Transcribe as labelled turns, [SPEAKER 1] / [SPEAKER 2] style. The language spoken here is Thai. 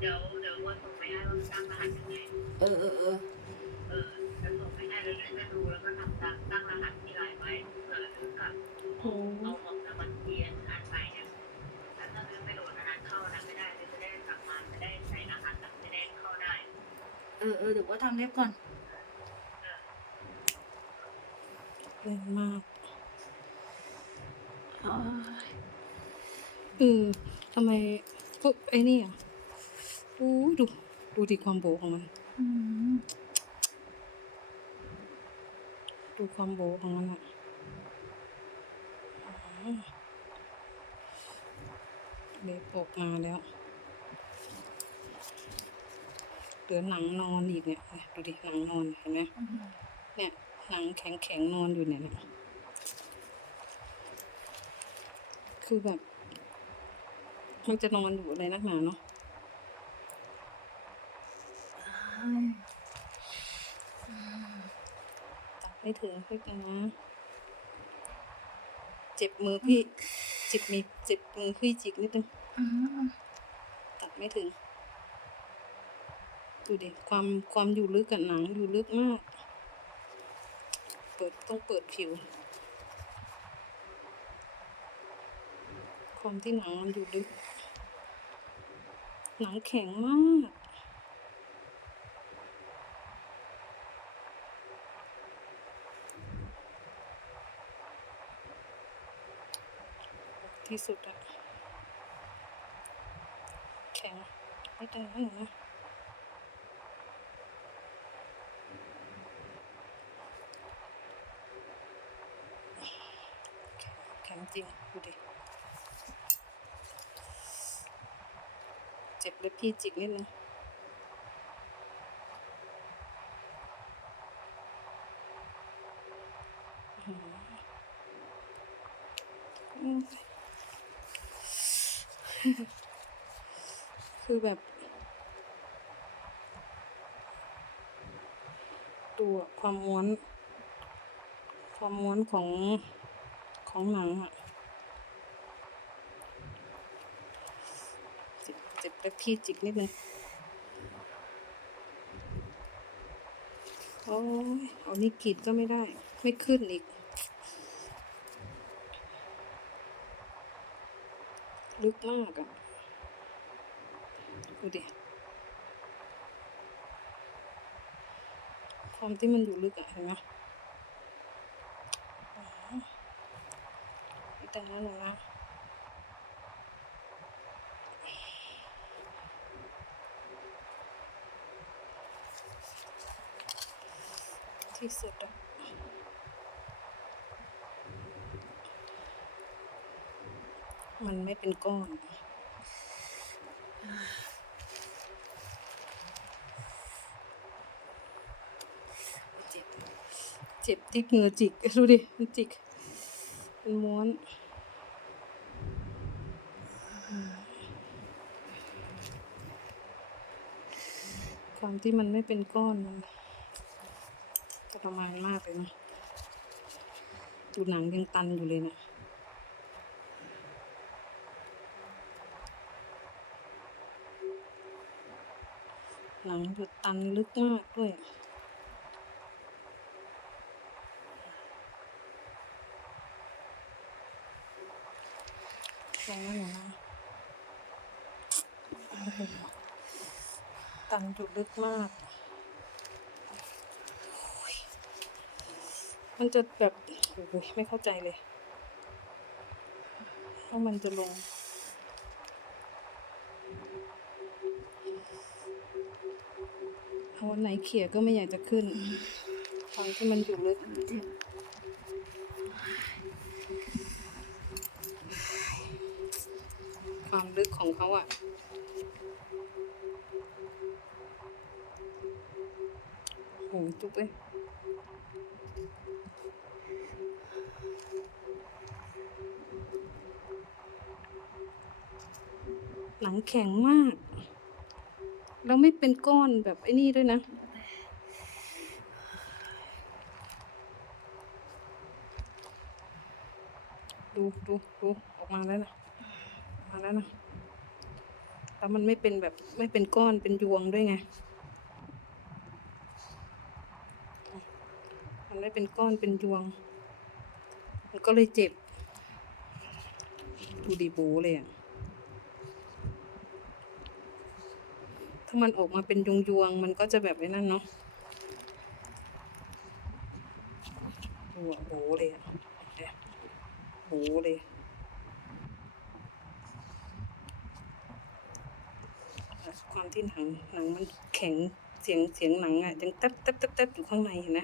[SPEAKER 1] เดี๋ยวเดี๋ยววันส่งไปให้เราตั้งรหัสยังไง
[SPEAKER 2] เออเออเออ
[SPEAKER 1] เออจะส่งไปให้แล้วจะดูแล้วก็ทำตามตั้งรหัสที่ไลน์ไว้เผื่อถึงกับเอาของรางวัลเทียนอ่านไปเนี่ยแล้วถ้าเธอไม่โดนอันนั้นเข้านะไม่ได้เธอจะได้กลับมาจะได้ใช้รหัสแบบจะได้เข้าได้
[SPEAKER 2] เออเออเดี๋ยวว่าทำเล็บก่อน
[SPEAKER 3] แรงมาก
[SPEAKER 2] อ๋อ
[SPEAKER 3] เออทำไมพวกไอ้นี่อะ อู้ดู ดูดิความโบของมัน
[SPEAKER 2] อืม
[SPEAKER 3] ดูความโบของมันอะอ๋อเล็บออกมาแล้ว เหลือหนังนอนอีกเนี่ยเนี่ย ดูดิ หนังนอนเห็นไหมเนี่ย หนังแข็งแข็งๆนอนอยู่เนี่ยเนี่ยคือแบบมันจะนอนอยู่อะไรนักหนาเนาะ ตัดไม่ถึงพี่กันนะ เจ็บมือพี่ จิบมีเจ็บมือพี่จิกนิดนึงตัดไม่ถึง ดูดิความความอยู่ลึกกับหนังอยู่ลึกมาก เปิดต้องเปิดผิว ความที่หนังมันอยู่ลึกหนังแข็งมาก ที่สุดอะแข็งไม่ได้นะหนูนะแข็งจริงดูดิเจ็บเล็บพี่จิกนิดนึงอืม คือแบบดูอะความม้วน ความม้วนของของหนังอะเจ็บเจ็บเล็บพี่จิกนิดนึงโอ้ยเอานี่กีดก็ไม่ได้ ไม่ขึ้นอีก ลึกมากอะดูดิความที่มันอยู่ลึกอะเห็นไหมนี่แต่งแล้วหนูนะที่สุดอะ มันไม่เป็นก้อนเจ็บเจ็บที่เหงือจิกดูดิมันจิกมันม้วนความที่มันไม่เป็นก้อนมันทรมานมากเลยนะดูหนังยังตันอยู่เลยเนี่ย หนังจะตันลึกมากด้วยลองนั่นหนูนะตันอยู่ลึกมาก มันจะแบบโอ้โหไม่เข้าใจเลยว่ามันจะลง เอาวันไหนเขี่ยก็ไม่อยากจะขึ้นตอนที่มันอยู่ลึกความลึกของเขาอะโหจุ๊บเอ้ยหนังแข็งมาก แล้วไม่เป็นก้อนแบบไอ้นี่ด้วยนะ ดูดูดูออกมาแล้วนะออกมาแล้วนะแล้วมันไม่เป็นแบบไม่เป็นก้อนเป็นยวงด้วยไง มันไม่เป็นก้อนเป็นยวง มันก็เลยเจ็บ ดูดีบูเลยอะ ถ้ามันออกมาเป็นยวงยวงๆมันก็จะแบบไอ้นั่นเนาะดูอะโบเลยอะโบเลยความที่หนังหนังมันแข็งเสียงเสียงหนังอะยังแทบแทบแทบแทบอยู่ข้างในเห็นไห
[SPEAKER 2] ม